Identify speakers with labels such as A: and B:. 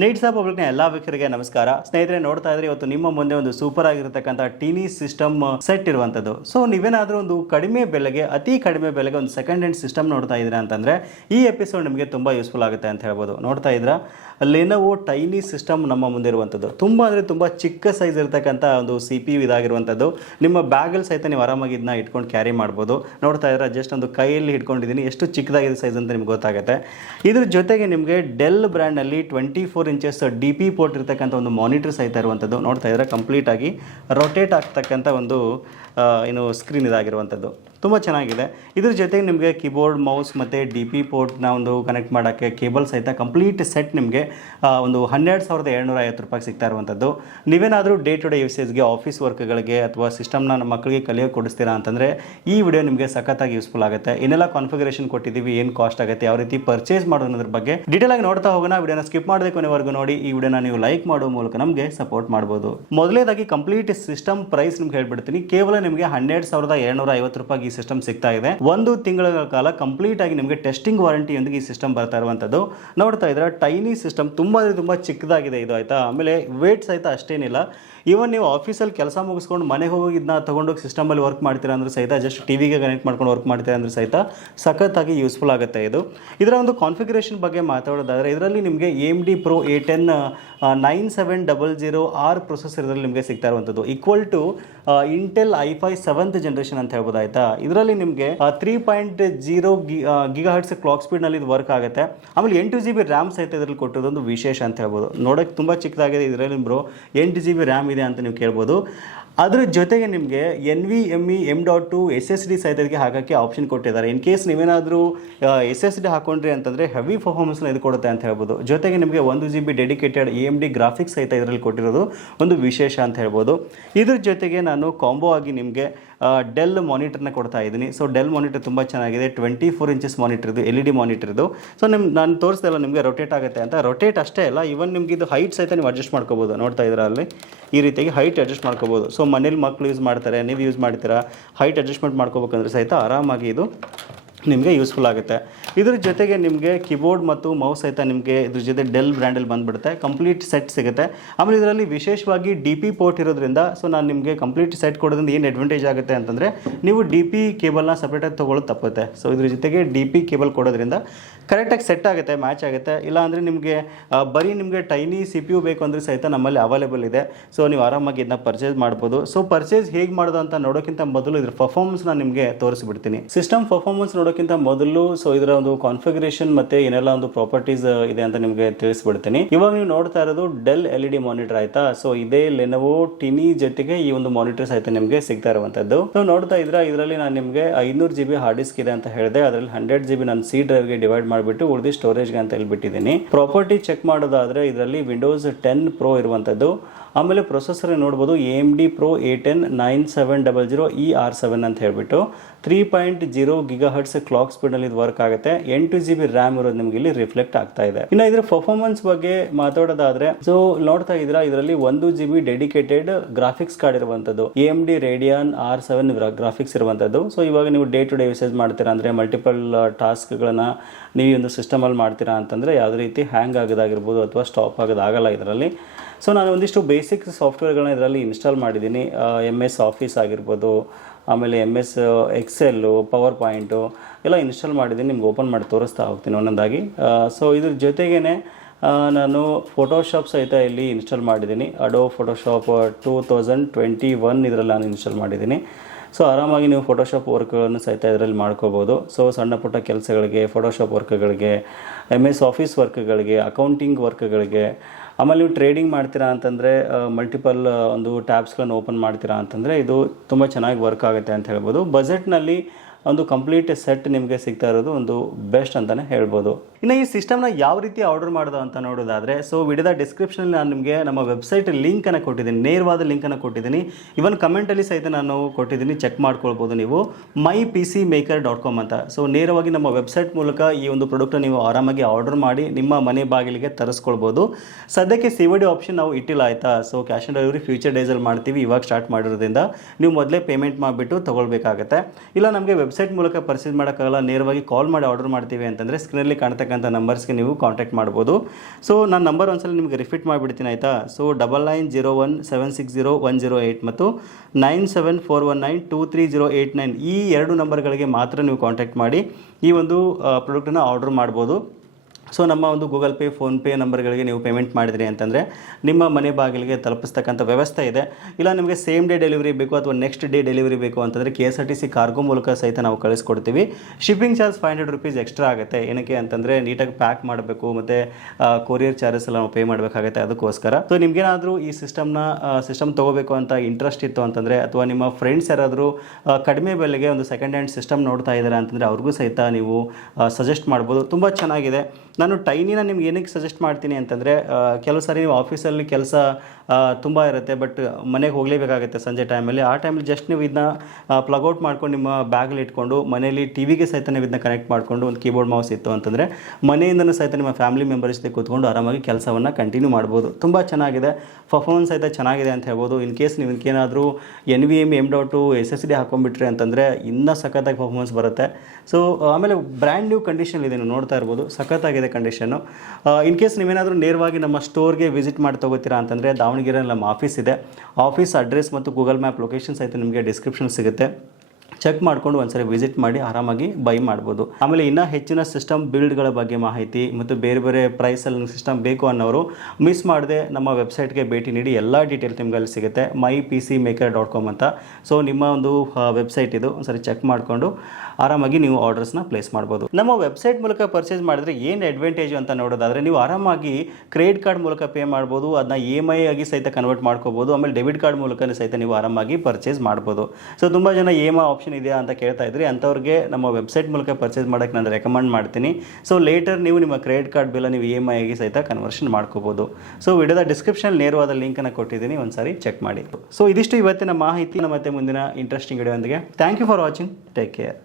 A: Knights ಪಬ್ಲಿಕ್ನ ಎಲ್ಲ ವೀಕ್ಷರಿಗೆ ನಮಸ್ಕಾರ. ಸ್ನೇಹಿತರೆ, ನೋಡ್ತಾ ಇದ್ರೆ ಇವತ್ತು ನಿಮ್ಮ ಮುಂದೆ ಒಂದು ಸೂಪರ್ ಆಗಿರತಕ್ಕಂಥ ಟಿನಿ ಸಿಸ್ಟಮ್ ಸೆಟ್ ಇರುವಂಥದ್ದು ಸೊ ನೀವೇನಾದರೂ ಒಂದು ಕಡಿಮೆ ಬೆಲೆಗೆ, ಅತಿ ಕಡಿಮೆ ಬೆಲೆಗೆ ಒಂದು ಸೆಕೆಂಡ್ ಹ್ಯಾಂಡ್ ಸಿಸ್ಟಮ್ ನೋಡ್ತಾ ಇದ್ದೀರಾ ಅಂತಂದರೆ, ಈ ಎಪಿಸೋಡ್ ನಿಮಗೆ ತುಂಬ ಯೂಸ್ಫುಲ್ ಆಗುತ್ತೆ ಅಂತ ಹೇಳ್ಬೋದು. ನೋಡ್ತಾ ಇದ್ದೀರಾ? ಲೆನೋವೋ ಟೈನಿ ಸಿಸ್ಟಮ್ ನಮ್ಮ ಮುಂದೆ ಇರುವಂಥದ್ದು ತುಂಬ ಅಂದರೆ ತುಂಬ ಚಿಕ್ಕ ಸೈಜ್ ಇರತಕ್ಕಂಥ ಒಂದು ಸಿ ಪಿ ಯು ಇದಾಗಿರುವಂಥದ್ದು ನಿಮ್ಮ ಬ್ಯಾಗಲ್ಲಿ ಸಹಿತ ನೀವು ಆರಾಮಾಗಿ ಇದನ್ನ ಇಟ್ಕೊಂಡು ಕ್ಯಾರಿ ಮಾಡ್ಬೋದು. ನೋಡ್ತಾ ಇದ್ದೀರಾ? ಜಸ್ಟ್ ಒಂದು ಕೈಯಲ್ಲಿ ಹಿಡ್ಕೊಂಡಿದ್ದೀನಿ ಎಷ್ಟು ಚಿಕ್ಕದಾಗಿದೆ ಸೈಜ್ ಅಂತ ನಿಮ್ಗೆ ಗೊತ್ತಾಗುತ್ತೆ. ಇದ್ರ ಜೊತೆಗೆ ನಿಮಗೆ Dell ಬ್ರ್ಯಾಂಡ್ನಲ್ಲಿ twenty four inches D P port ಇರ್ತಕ್ಕಂಥ ಒಂದು ಮಾನಿಟರ್ ಸಹಿತ ಇರುವಂಥದ್ದು. ನೋಡ್ತಾ ಇದ್ರೆ ಕಂಪ್ಲೀಟ್ ಆಗಿ ರೊಟೇಟ್ ಆಗ್ತಕ್ಕಂಥ ಒಂದು ಏನು ಸ್ಕ್ರೀನ್ ಇದಾಗಿರುವಂಥದ್ದು. ತುಂಬ ಚೆನ್ನಾಗಿದೆ. ಇದ್ರ ಜೊತೆಗೆ ನಿಮಗೆ ಕೀಬೋರ್ಡ್ ಮೌಸ್ ಮತ್ತು ಡಿ ಪಿ ಪೋರ್ಟ್ನ ಒಂದು ಕನೆಕ್ಟ್ ಮಾಡೋಕ್ಕೆ ಕೇಬಲ್ ಸಹಿತ ಕಂಪ್ಲೀಟ್ ಸೆಟ್ ನಿಮಗೆ ಒಂದು ಹನ್ನೆರಡು ಸಾವಿರದ ಏಳ್ನೂರ ಐವತ್ತು ರೂಪಾಯಿಗೆ ಸಿಗ್ತಾ ಇರುವಂಥದ್ದು ನೀವೇನಾದರೂ ಡೇ ಟು ಡೇ ಯೂಸೇಜ್ಗೆ ಆಫೀಸ್ ವರ್ಕ್ಗಳಿಗೆ ಅಥವಾ ಸಿಸ್ಟಮ್ನ ನಮ್ಮ ಮಕ್ಕಳಿಗೆ ಕಲಿಯೋಕೆ ಕೊಡಿಸ್ತೀರಾ ಅಂತಂದರೆ ಈ ವಿಡಿಯೋ ನಿಮಗೆ ಸಖತ್ತಾಗಿ ಯೂಸ್ಫುಲ್ ಆಗುತ್ತೆ. ಏನೆಲ್ಲ ಕಾನ್ಫಿಗರೇಷನ್ ಕೊಟ್ಟಿದ್ದೀವಿ, ಏನು ಕಾಸ್ಟ್ ಆಗುತ್ತೆ, ಯಾವ ರೀತಿ ಪರ್ಚೇಸ್ ಮಾಡೋದ್ರ ಬಗ್ಗೆ ಡೀಟೇಲ್ ಆಗಿ ನೋಡ್ತಾ ಹೋಗೋಣ. ವಿಡಿಯೋನ ಸ್ಕಿಪ್ ಮಾಡದೆ ಕೊನೆವರೆಗೂ ನೋಡಿ, ಈ ವಿಡಿಯೋನ ನೀವು ಲೈಕ್ ಮಾಡುವ ಮೂಲಕ ನಮಗೆ ಸಪೋರ್ಟ್ ಮಾಡ್ಬೋದು. ಮೊದಲೇದಾಗಿ ಕಂಪ್ಲೀಟ್ ಸಿಸ್ಟಮ್ ಪ್ರೈಸ್ ನಿಮ್ಗೆ ಹೇಳ್ಬಿಡ್ತೀನಿ. ಕೇವಲ ನಿಮಗೆ ಹನ್ನೆರಡು ಸಾವಿರದ ಏಳ್ನೂರ ಐವತ್ತು ರೂಪಾಯಿಗೆ ಈ ಸಿಸ್ಟಮ್ ಸಿಗ್ತಾ ಇದೆ. ಒಂದು ತಿಂಗಳ ಕಾಲ ಕಂಪ್ಲೀಟ್ ಆಗಿ ನಿಮಗೆ ಟೆಸ್ಟಿಂಗ್ ವಾರಂಟಿಯೊಂದಿಗೆ ಈ ಸಿಸ್ಟಮ್ ಬರ್ತಾ ಇರುವಂಥದ್ದು ನೋಡ್ತಾ ಇದ್ರೆ ಟೈನಿ ಸಿಸ್ಟಮ್ ತುಂಬ ಅಂದರೆ ತುಂಬ ಚಿಕ್ಕದಾಗಿದೆ ಇದು, ಆಯ್ತಾ? ಆಮೇಲೆ ವೇಟ್ ಸಹಿತ ಅಷ್ಟೇನಿಲ್ಲ. ಇವನ್ ನೀವು ಆಫೀಸಲ್ಲಿ ಕೆಲಸ ಮುಗಿಸ್ಕೊಂಡು ಮನೆಗೆ ಹೋಗಿ ಇದನ್ನ ತೊಗೊಂಡೋಗಿ ಸಿಸ್ಟಮಲ್ಲಿ ವರ್ಕ್ ಮಾಡ್ತೀರಾ ಅಂದ್ರೆ ಸಹಿತ ಜಸ್ಟ್ ಟಿವಿಗೆ ಕನೆಕ್ಟ್ ಮಾಡ್ಕೊಂಡು ವರ್ಕ್ ಮಾಡ್ತೀರಾ ಅಂದ್ರೆ ಸಹಿತ ಸಖತ್ತಾಗಿ ಯೂಸ್ಫುಲ್ ಆಗುತ್ತೆ ಇದು. ಇದರ ಒಂದು ಕಾನ್ಫಿಗರೇಷನ್ ಬಗ್ಗೆ ಮಾತಾಡೋದಾದರೆ, ಇದರಲ್ಲಿ ನಿಮಗೆ M D pro A ten nine seven double zero R processor ಇದರಲ್ಲಿ ನಿಮಗೆ ಸಿಗ್ತಾ ಇರುವಂಥದ್ದು. Equal to Intel I five seventh generation ಅಂತ ಹೇಳ್ಬೋದು ಆಯ್ತಾ ಇದರಲ್ಲಿ ನಿಮಗೆ three point zero giga hertz clock ಸ್ಪೀಡ್ನಲ್ಲಿ ಇದು ವರ್ಕ್ ಆಗುತ್ತೆ. ಆಮೇಲೆ ಎಂಟು ಜಿ ಬಿ ರ್ಯಾಮ್ ಸಹಿತ ಇದರಲ್ಲಿ ಕೊಟ್ಟಿರೋದೊಂದು ವಿಶೇಷ ಅಂತ ಹೇಳ್ಬೋದು. ನೋಡೋಕ್ಕೆ ತುಂಬ ಚಿಕ್ಕದಾಗಿದೆ ಇದರಲ್ಲಿ ಬ್ರೋ ಎಂಟು ಜಿ ಬಿ ರ್ಯಾಮ್ ಇದೆ ಅಂತ ನೀವು ಕೇಳ್ಬೋದು. ಅದ್ರ ಜೊತೆಗೆ ನಿಮಗೆ N V M E M dot two, S S D ಸಹಿತಕ್ಕೆ ಹಾಕೋಕ್ಕೆ ಆಪ್ಷನ್ ಕೊಟ್ಟಿದ್ದಾರೆ. ಇನ್ ಕೇಸ್ ನೀವೇನಾದರೂ ಎಸ್ ಎಸ್ ಡಿ ಹಾಕೊಂಡ್ರಿ ಅಂತಂದರೆ ಹೆವಿ ಪರ್ಫಾರ್ಮೆನ್ಸ್ನ ಇದು ಕೊಡುತ್ತೆ ಅಂತ ಹೇಳ್ಬೋದು. ಜೊತೆಗೆ ನಿಮಗೆ ಒಂದು G B dedicated A M D graphics ಸಹಿತ ಇದರಲ್ಲಿ ಕೊಟ್ಟಿರೋದು ಒಂದು ವಿಶೇಷ ಅಂತ ಹೇಳ್ಬೋದು. ಇದ್ರ ಜೊತೆಗೆ ನಾನು ಕಾಂಬೋ ಆಗಿ ನಿಮಗೆ ಡೆಲ್ ಮಾನಿಟರ್ನ ಕೊಡ್ತಾ ಇದ್ದೀನಿ. ಸೊ ಡೆಲ್ ಮಾನಿಟರ್ ತುಂಬ ಚೆನ್ನಾಗಿದೆ. ಟ್ವೆಂಟಿ ಫೋರ್ ಇಂಚಸ್ ಮಾನಿಟರ್ ಇದು ಎಲ್ ಇ ಡಿ ಮಾನಿಟರ್ ಇದು. ಸೊ ನಿಮ್, ನಾನು ತೋರಿಸ್ದಲ್ಲ ನಿಮಗೆ ರೊಟೇಟ್ ಆಗುತ್ತೆ ಅಂತ. ರೊಟೇಟ್ ಅಷ್ಟೇ ಅಲ್ಲ ಇವನ್ ನಿಮ್ಗೆ ಇದು ಹೈಟ್ ಸಹಿತ ನೀವು ಅಡ್ಜಸ್ಟ್ ಮಾಡ್ಕೋಬೋದು. ನೋಡ್ತಾ ಇದ್ದೀರಾ ಅಲ್ಲಿ? ಈ ರೀತಿಯಾಗಿ ಹೈಟ್ ಅಡ್ಜಸ್ಟ್ ಮಾಡ್ಕೋಬೋದು. ಸೊ ಮನೇಲಿ ಮಕ್ಕಳು ಯೂಸ್ ಮಾಡ್ತಾರೆ, ನೀವು ಯೂಸ್ ಮಾಡ್ತೀರಾ? ಹೈಟ್ ಅಡ್ಜಸ್ಟ್ಮೆಂಟ್ ಮಾಡ್ಕೋಬೇಕಂದ್ರೆ ಸಹಿತ ಆರಾಮಾಗಿ ಇದು ನಿಮಗೆ ಯೂಸ್ಫುಲ್ ಆಗುತ್ತೆ. ಇದ್ರ ಜೊತೆಗೆ ನಿಮಗೆ ಕೀಬೋರ್ಡ್ ಮತ್ತು ಮೌಸ್ ಸಹಿತ ನಿಮಗೆ ಇದ್ರ ಜೊತೆ ಡೆಲ್ ಬ್ರ್ಯಾಂಡಲ್ಲಿ ಬಂದುಬಿಡುತ್ತೆ. ಕಂಪ್ಲೀಟ್ ಸೆಟ್ ಸಿಗುತ್ತೆ. ಆಮೇಲೆ ಇದರಲ್ಲಿ ವಿಶೇಷವಾಗಿ ಡಿ ಪಿ ಪೋರ್ಟ್ ಇರೋದ್ರಿಂದ ಸೊ ನಾನು ನಿಮಗೆ ಕಂಪ್ಲೀಟ್ ಸೆಟ್ ಕೊಡೋದ್ರಿಂದ ಏನು ಅಡ್ವಾಂಟೇಜ್ ಆಗುತ್ತೆ ಅಂತಂದರೆ, ನೀವು ಡಿ ಪಿ ಕೇಬಲ್ನ ಸಪ್ರೇಟಾಗಿ ತೊಗೊಳ್ಳೋದು ತಪ್ಪುತ್ತೆ. ಸೊ ಇದ್ರ ಜೊತೆಗೆ ಡಿ ಪಿ ಕೇಬಲ್ ಕೊಡೋದ್ರಿಂದ ಕರೆಕ್ಟಾಗಿ ಸೆಟ್ ಆಗುತ್ತೆ ಮ್ಯಾಚ್ ಆಗುತ್ತೆ. ಇಲ್ಲ ಅಂದರೆ ನಿಮಗೆ ಬರೀ ನಿಮಗೆ ಟೈನಿ ಸಿ ಪಿ ಯು ಬೇಕು ಅಂದರೆ ಸಹಿತ ನಮ್ಮಲ್ಲಿ ಅವೈಲೇಬಲ್ ಇದೆ. ಸೊ ನೀವು ಆರಾಮಾಗಿ ಇದನ್ನ ಪರ್ಚೇಸ್ ಮಾಡ್ಬೋದು. ಸೊ ಪರ್ಚೇಸ್ ಹೇಗೆ ಮಾಡೋದು ಅಂತ ನೋಡೋಕ್ಕಿಂತ ಮೊದಲು ಇದ್ರ ಪರ್ಫಾರ್ಮೆನ್ಸ್ನ ನಿಮಗೆ ತೋರಿಸ್ಬಿಡ್ತೀನಿ. ಸಿಸ್ಟಮ್ ಪರ್ಫಾರ್ಮೆನ್ಸ್ ನೋಡೋಕ್ಕಿಂತ ಮೊದಲು ಸೊ ಇದರ ಒಂದು ಕಾನ್ಫಿಗರೇಷನ್ ಮತ್ತೆ ಏನೆಲ್ಲ ಒಂದು ಪ್ರಾಪರ್ಟೀಸ್ ಇದೆ ಅಂತ ನಿಮಗೆ ತಿಳಿಸ್ಬಿಡ್ತೀನಿ. ಇವಾಗ ನೀವು ನೋಡ್ತಾ ಇರೋದು Dell L E D monitor ಆಯ್ತಾ? ಸೊ ಇದೇ ಲೆನವು ಟಿನಿ ಜೊತೆಗೆ ಈ ಒಂದು ಮಾನಿಟರ್ಸ್ ಆಯ್ತಾ ನಿಮಗೆ ಸಿಗ್ತಾ ಇರುವಂತದ್ದು ಸೊ ನೋಡ್ತಾ ಇದ್ರ ಇದರಲ್ಲಿ ನಾನು ನಿಮಗೆ ಐನೂರು ಜಿ ಬಿ ಹಾರ್ಡ್ ಡಿಸ್ಕ್ ಇದೆ ಅಂತ ಹೇಳಿದೆ. ಅದರಲ್ಲಿ ಹಂಡ್ರೆಡ್ ಜಿ ಬಿ ನಾನು ಸಿ ಡ್ರೈವ್ಗೆ ಡಿವೈಡ್ ಮಾಡಿಬಿಟ್ಟು ಉಳಿದು ಸ್ಟೋರೇಜ್ಗೆ ಅಂತ ಹೇಳ್ಬಿಟ್ಟಿದ್ದೀನಿ. ಪ್ರಾಪರ್ಟಿ ಚೆಕ್ ಮಾಡೋದಾದ್ರೆ ಇದರಲ್ಲಿ ವಿಂಡೋಸ್ ಟೆನ್ ಪ್ರೋ ಇರುವಂಥದ್ದು. ಆಮೇಲೆ ಪ್ರೊಸೆಸರ್ ನೋಡ್ಬೋದು A M D pro A ten nine seven double zero E R seven ಅಂತ ಹೇಳ್ಬಿಟ್ಟು three point zero giga hertz clock ಸ್ಪೀಡಲ್ಲಿ ಇದು ವರ್ಕ್ ಆಗುತ್ತೆ. ಎಂಟು ಜಿ ಬಿ ರ್ಯಾಮ್ ಇರೋದು ನಿಮಗೆ ಇಲ್ಲಿ ರಿಫ್ಲೆಕ್ಟ್ ಆಗ್ತಾ ಇದೆ. ಇನ್ನು ಇದರ ಪರ್ಫಾರ್ಮೆನ್ಸ್ ಬಗ್ಗೆ ಮಾತಾಡೋದಾದ್ರೆ ಸೊ ನೋಡ್ತಾ ಇದ್ದೀರಾ, ಇದರಲ್ಲಿ ಒಂದು G B dedicated graphics card ಇರುವಂತದ್ದು A M D Radeon R seven graphics ಇರುವಂತದ್ದು ಸೊ ಇವಾಗ ನೀವು ಡೇ ಟು ಡೇ ಯೂಸೇಜ್ ಮಾಡ್ತೀರಾ ಅಂದ್ರೆ ಮಲ್ಟಿಪಲ್ ಟಾಸ್ಕ್ಗಳನ್ನ ನೀವು ಈ ಒಂದು ಸಿಸ್ಟಮಲ್ಲಿ ಮಾಡ್ತೀರಾ ಅಂತಂದ್ರೆ ಯಾವುದೇ ರೀತಿ ಹ್ಯಾಂಗ್ ಆಗೋದಾಗಿರ್ಬೋದು ಅಥವಾ ಸ್ಟಾಪ್ ಆಗೋದಾಗಲ್ಲ ಇದರಲ್ಲಿ. ಸೊ ನಾನು ಒಂದಿಷ್ಟು ಬೇಸಿಕ್ ಸಾಫ್ಟ್ವೇರ್ಗಳನ್ನ ಇದರಲ್ಲಿ ಇನ್ಸ್ಟಾಲ್ ಮಾಡಿದ್ದೀನಿ. ಎಂ ಎಸ್ ಆಫೀಸ್ ಆಗಿರ್ಬೋದು, ಆಮೇಲೆ M S Excel PowerPoint ಎಲ್ಲ ಇನ್ಸ್ಟಾಲ್ ಮಾಡಿದ್ದೀನಿ. ನಿಮ್ಗೆ ಓಪನ್ ಮಾಡಿ ತೋರಿಸ್ತಾ ಹೋಗ್ತೀನಿ ಒಂದೊಂದಾಗಿ. ಸೊ ಇದ್ರ ಜೊತೆಗೇ ನಾನು ಫೋಟೋಶಾಪ್ ಸಹಿತ ಇಲ್ಲಿ ಇನ್ಸ್ಟಾಲ್ ಮಾಡಿದ್ದೀನಿ. Adobe Photoshop two thousand twenty one ಇದರಲ್ಲಿ ನಾನು ಇನ್ಸ್ಟಾಲ್ ಮಾಡಿದ್ದೀನಿ. ಸೊ ಆರಾಮಾಗಿ ನೀವು ಫೋಟೋಶಾಪ್ ವರ್ಕ್ಗಳನ್ನು ಸಹಿತ ಇದರಲ್ಲಿ ಮಾಡ್ಕೋಬೋದು. ಸೊ ಸಣ್ಣ ಪುಟ್ಟ ಕೆಲಸಗಳಿಗೆ ಫೋಟೋಶಾಪ್ ವರ್ಕ್ಗಳಿಗೆ ಎಂ ಎಸ್ ಆಫೀಸ್ ವರ್ಕ್ಗಳಿಗೆ ಅಕೌಂಟಿಂಗ್ ವರ್ಕ್ಗಳಿಗೆ ಆಮೇಲೆ ನೀವು ಟ್ರೇಡಿಂಗ್ ಮಾಡ್ತೀರಾ ಅಂತಂದರೆ ಮಲ್ಟಿಪಲ್ ಒಂದು ಟ್ಯಾಬ್ಸ್ಗಳನ್ನು ಓಪನ್ ಮಾಡ್ತೀರಾ ಅಂತಂದರೆ ಇದು ತುಂಬ ಚೆನ್ನಾಗಿ ವರ್ಕ್ ಆಗುತ್ತೆ ಅಂತ ಹೇಳ್ಬೋದು. ಬಜೆಟ್ನಲ್ಲಿ ಒಂದು ಕಂಪ್ಲೀಟ್ ಸೆಟ್ ನಿಮಗೆ ಸಿಗ್ತಾ ಇರೋದು ಒಂದು ಬೆಸ್ಟ್ ಅಂತಲೇ ಹೇಳ್ಬೋದು. ಇನ್ನು ಈ ಸಿಸ್ಟಮ್ನ ಯಾವ ರೀತಿ ಆರ್ಡರ್ ಮಾಡೋದು ಅಂತ ನೋಡೋದಾದರೆ ಸೊ ವಿಡಿಯೋದ ಡಿಸ್ಕ್ರಿಪ್ಷನಲ್ಲಿ ನಾನು ನಿಮಗೆ ನಮ್ಮ ವೆಬ್ಸೈಟ್ ಲಿಂಕನ್ನು ಕೊಟ್ಟಿದ್ದೀನಿ, ನೇರವಾದ ಲಿಂಕನ್ನು ಕೊಟ್ಟಿದ್ದೀನಿ. ಇವನ್ ಕಮೆಂಟಲ್ಲಿ ಸಹಿತ ನಾನು ಕೊಟ್ಟಿದ್ದೀನಿ ಚೆಕ್ ಮಾಡ್ಕೊಳ್ಬೋದು ನೀವು. My P C maker dot com ಅಂತ. ಸೊ ನೇರವಾಗಿ ನಮ್ಮ ವೆಬ್ಸೈಟ್ ಮೂಲಕ ಈ ಒಂದು ಪ್ರಾಡಕ್ಟ್ನ ನೀವು ಆರಾಮಾಗಿ ಆರ್ಡರ್ ಮಾಡಿ, ನಿಮ್ಮ ಮನೆ ಬಾಗಿಲಿಗೆ ತರಿಸ್ಕೊಳ್ಬೋದು. ಸದ್ಯಕ್ಕೆ ಸಿ ಡಿ ಆಪ್ಷನ್ ನಾವು ಇಟ್ಟಿಲ್ಲ ಆಯಿತಾ? So cash on delivery future ಡೇಸಲ್ಲಿ ಮಾಡ್ತೀವಿ, ಇವಾಗ ಸ್ಟಾರ್ಟ್ ಮಾಡಿರೋದ್ರಿಂದ. ನೀವು ಮೊದಲೇ ಪೇಮೆಂಟ್ ಮಾಡಿಬಿಟ್ಟು ತೊಗೊಳ್ಬೇಕಾಗತ್ತೆ. ಇಲ್ಲ ನಮಗೆ ವೆಬ್ಸೈಟ್ ಮೂಲಕ ಪರ್ಚೇಸ್ ಮಾಡೋಕ್ಕಾಗಲ್ಲ, ನೇರವಾಗಿ ಕಾಲ್ ಮಾಡಿ ಆರ್ಡರ್ ಮಾಡ್ತೀವಿ ಅಂತಂದರೆ ಸ್ಕ್ರೀನಲ್ಲಿ ಕಾಣ್ತಕ್ಕಂಥ ಇರ್ತಕ್ಕಂಥ ನಂಬರ್ಸ್ಗೆ ನೀವು ಕಾಂಟ್ಯಾಕ್ಟ್ ಮಾಡ್ಬೋದು. ಸೊ ನಾನು ನಂಬರ್ ಒಂದ್ಸಲ ನಿಮಗೆ ರಿಪೀಟ್ ಮಾಡಿಬಿಡ್ತೀನಿ ಆಯಿತಾ? So double nine zero one seven six zero one zero eight ಮತ್ತು nine seven four one nine two three zero eight nine ಈ ಎರಡು ನಂಬರ್ಗಳಿಗೆ ಮಾತ್ರ ನೀವು ಕಾಂಟ್ಯಾಕ್ಟ್ ಮಾಡಿ ಈ ಒಂದು ಪ್ರಾಡಕ್ಟನ್ನು ಆರ್ಡರ್ ಮಾಡ್ಬೋದು. ಸೊ ನಮ್ಮ ಒಂದು ಗೂಗಲ್ ಪೇ ಫೋನ್ಪೇ ನಂಬರ್ಗಳಿಗೆ ನೀವು ಪೇಮೆಂಟ್ ಮಾಡಿದ್ರಿ ಅಂತಂದರೆ ನಿಮ್ಮ ಮನೆ ಬಾಗಿಲಿಗೆ ತಲುಪಿಸ್ತಕ್ಕಂಥ ವ್ಯವಸ್ಥೆ ಇದೆ. ಇಲ್ಲ ನಿಮಗೆ ಸೇಮ್ ಡೇ ಡೆಲಿವರಿ ಬೇಕು ಅಥವಾ ನೆಕ್ಸ್ಟ್ ಡೇ ಡೆಲಿವರಿ ಬೇಕು ಅಂತಂದರೆ K S R T C cargo ಮೂಲಕ ಸಹಿತ ನಾವು ಕಳಿಸ್ಕೊಡ್ತೀವಿ. Shipping charge five hundred rupees extra ಆಗುತ್ತೆ. ಏನಕ್ಕೆ ಅಂತಂದರೆ ನೀಟಾಗಿ ಪ್ಯಾಕ್ ಮಾಡಬೇಕು ಮತ್ತು ಕೊರಿಯರ್ ಚಾರ್ಜಸ್ ಎಲ್ಲ ನಾವು ಪೇ ಮಾಡಬೇಕಾಗುತ್ತೆ ಅದಕ್ಕೋಸ್ಕರ. ಸೊ ನಿಮಗೇನಾದರೂ ಈ ಸಿಸ್ಟಮ್ನ ಸಿಸ್ಟಮ್ ತೊಗೋಬೇಕು ಅಂತ ಇಂಟ್ರೆಸ್ಟ್ ಇತ್ತು ಅಂತಂದರೆ ಅಥವಾ ನಿಮ್ಮ ಫ್ರೆಂಡ್ಸ್ ಯಾರಾದರೂ ಕಡಿಮೆ ಬೆಲೆಗೆ ಒಂದು ಸೆಕೆಂಡ್ ಹ್ಯಾಂಡ್ ಸಿಸ್ಟಮ್ ನೋಡ್ತಾ ಇದ್ದಾರೆ ಅಂತಂದರೆ ಅವ್ರಿಗೂ ಸಹಿತ ನೀವು ಸಜೆಸ್ಟ್ ಮಾಡ್ಬೋದು. ತುಂಬ ಚೆನ್ನಾಗಿದೆ. ನಾನು ಟೈನಿನ ನಿಮ್ಗೆ ಏನಕ್ಕೆ ಸಜೆಸ್ಟ್ ಮಾಡ್ತೀನಿ ಅಂತಂದರೆ ಕೆಲವು ಸಾರಿ ನೀವು ಆಫೀಸಲ್ಲಿ ಕೆಲಸ ತುಂಬ ಇರುತ್ತೆ ಬಟ್ ಮನೆಗೆ ಹೋಗಲೇಬೇಕಾಗುತ್ತೆ ಸಂಜೆ ಟೈಮಲ್ಲಿ ಆ ಟೈಮಲ್ಲಿ ಜಸ್ಟ್ ನೀವು ಇದನ್ನ ಪ್ಲಗ್ಔಟ್ ಮಾಡ್ಕೊಂಡು ನಿಮ್ಮ ಬ್ಯಾಗಲ್ಲಿ ಇಟ್ಕೊಂಡು, ಮನೆಯಲ್ಲಿ ಟಿ ವಿಗೆ ಸಹಿತ ನೀವು ಇದನ್ನ ಕನೆಕ್ಟ್ ಮಾಡಿಕೊಂಡು ಒಂದು ಕೀಬೋರ್ಡ್ ಮೌಸ್ ಇತ್ತು ಅಂತಂದರೆ, ಮನೆಯಿಂದನೂ ಸಹಿತ ನಿಮ್ಮ ಫ್ಯಾಮಿಲಿ ಮೆಂಬರ್ಸ್ ಜೊತೆ ಕೂತ್ಕೊಂಡು ಆರಾಮಾಗಿ ಕೆಲಸವನ್ನು ಕಂಟಿನ್ಯೂ ಮಾಡ್ಬೋದು. ತುಂಬ ಚೆನ್ನಾಗಿದೆ. ಪರ್ಫಾರ್ಮೆನ್ಸ್ ಸಹಿತ ಚೆನ್ನಾಗಿದೆ ಅಂತ ಹೇಳ್ಬೋದು. ಇನ್ ಕೇಸ್ ನೀವು ಇದಕ್ಕೇನಾದರೂ N V M M dot S S D ಹಾಕೊಂಡ್ಬಿಟ್ರಿ ಅಂತಂದರೆ, ಇನ್ನೂ ಸಖತ್ತಾಗಿ ಪರ್ಫಾರ್ಮೆನ್ಸ್ ಬರುತ್ತೆ. ಸೊ ಆಮೇಲೆ ಬ್ರ್ಯಾಂಡ್ ನ್ಯೂ ಕಂಡೀಷನ್ ಇದೆ, ನೀವು ನೋಡ್ತಾ ಇರ್ಬೋದು. ಸಖತ್ತಾಗಿದೆ ಕಂಡೀಷನ್ ಇನ್ ಕೇಸ್ ನೀವೇನಾದರೂ ನೇರವಾಗಿ ನಮ್ಮ ಸ್ಟೋರ್ಗೆ ವಿಸಿಟ್ ಮಾಡಿ ತಗೋತೀರಾ ಅಂತಂದರೆ ದಾವಣಗೆರೆಯಲ್ಲಿ ನಮ್ಮ ಆಫೀಸ್ ಇದೆ. ಆಫೀಸ್ ಅಡ್ರೆಸ್ ಮತ್ತು ಗೂಗಲ್ ಮ್ಯಾಪ್ ಲೊಕೇಶನ್ ಸಹಿತ ನಿಮಗೆ ಡಿಸ್ಕ್ರಿಪ್ಷನ್ ಸಿಗುತ್ತೆ. ಚೆಕ್ ಮಾಡ್ಕೊಂಡು ಒಂದ್ಸರಿ ವಿಸಿಟ್ ಮಾಡಿ ಆರಾಮಾಗಿ ಬೈ ಮಾಡ್ಬೋದು. ಆಮೇಲೆ ಇನ್ನೂ ಹೆಚ್ಚಿನ ಸಿಸ್ಟಮ್ ಬಿಲ್ಡ್ಗಳ ಬಗ್ಗೆ ಮಾಹಿತಿ ಮತ್ತು ಬೇರೆ ಬೇರೆ ಪ್ರೈಸಲ್ಲಿ ಸಿಸ್ಟಮ್ ಬೇಕು ಅನ್ನೋರು ಮಿಸ್ ಮಾಡದೆ ನಮ್ಮ ವೆಬ್ಸೈಟ್ಗೆ ಭೇಟಿ ನೀಡಿ ಎಲ್ಲ ಡೀಟೇಲ್ ನಿಮ್ಗೆ ಅಲ್ಲಿ ಸಿಗುತ್ತೆ. My P C maker dot com ಅಂತ. ಸೊ ನಿಮ್ಮ ಒಂದು ವೆಬ್ಸೈಟ್ ಇದು ಒಂದ್ಸರಿ ಚೆಕ್ ಮಾಡಿಕೊಂಡು ಆರಾಮಾಗಿ ನೀವು ಆರ್ಡರ್ಸ್ನ ಪ್ಲೇಸ್ ಮಾಡ್ಬೋದು. ನಮ್ಮ ವೆಬ್ಸೈಟ್ ಮೂಲಕ ಪರ್ಚೇಸ್ ಮಾಡಿದ್ರೆ ಏನು ಅಡ್ವಾಂಟೇಜ್ ಅಂತ ನೋಡೋದಾದರೆ ನೀವು ಆರಾಮಾಗಿ ಕ್ರೆಡಿಟ್ ಕಾರ್ಡ್ ಮೂಲಕ ಪೇ ಮಾಡ್ಬೋದು ಅದನ್ನ ಇ ಎಂ ಐ ಆಗಿ ಸಹಿತ ಕನ್ವರ್ಟ್ ಮಾಡ್ಕೋಬೋದು, ಆಮೇಲೆ ಡೆಬಿಟ್ ಕಾರ್ಡ್ ಮೂಲಕ ಸಹಿತ ನೀವು ಆರಾಮಾಗಿ ಪರ್ಚೇಸ್ ಮಾಡ್ಬೋದು. ಸೊ ತುಂಬ ಜನ ಇ ಎಂ ಐ ಆಪ್ಷನ್ ಇದೆಯಾ ಅಂತ ಕೇಳ್ತಾ ಇದ್ರಿ, ಅಂಥವ್ರಿಗೆ ನಮ್ಮ ವೆಬ್ಸೈಟ್ ಮೂಲಕ ಪರ್ಚೇಸ್ ಮಾಡೋಕ್ಕೆ ನಾನು ರೆಕಮೆಂಡ್ ಮಾಡ್ತೀನಿ. ಸೊ ಲೇಟರ್ ನೀವು ನಿಮ್ಮ ಕ್ರೆಡಿಟ್ ಕಾರ್ಡ್ ಬಿಲ್ಲ ನೀವು ಇ ಎಂ ಐ ಆಗಿ ಸಹಿತ ಕನ್ವರ್ಷನ್ ಮಾಡ್ಕೋಬೋದು. ಸೊ ವಿಡಿಯೋದ ಡಿಸ್ಕ್ರಿಪ್ಷನ್ ನೇರವಾದ ಲಿಂಕನ್ನು ಕೊಟ್ಟಿದ್ದೀನಿ, ಒಂದ್ಸಾರಿ ಚೆಕ್ ಮಾಡಿ. ಸೊ ಇದಿಷ್ಟು ಇವತ್ತಿನ ಮಾಹಿತಿ, ಮತ್ತೆ ಮುಂದಿನ interesting video thank you for watching take care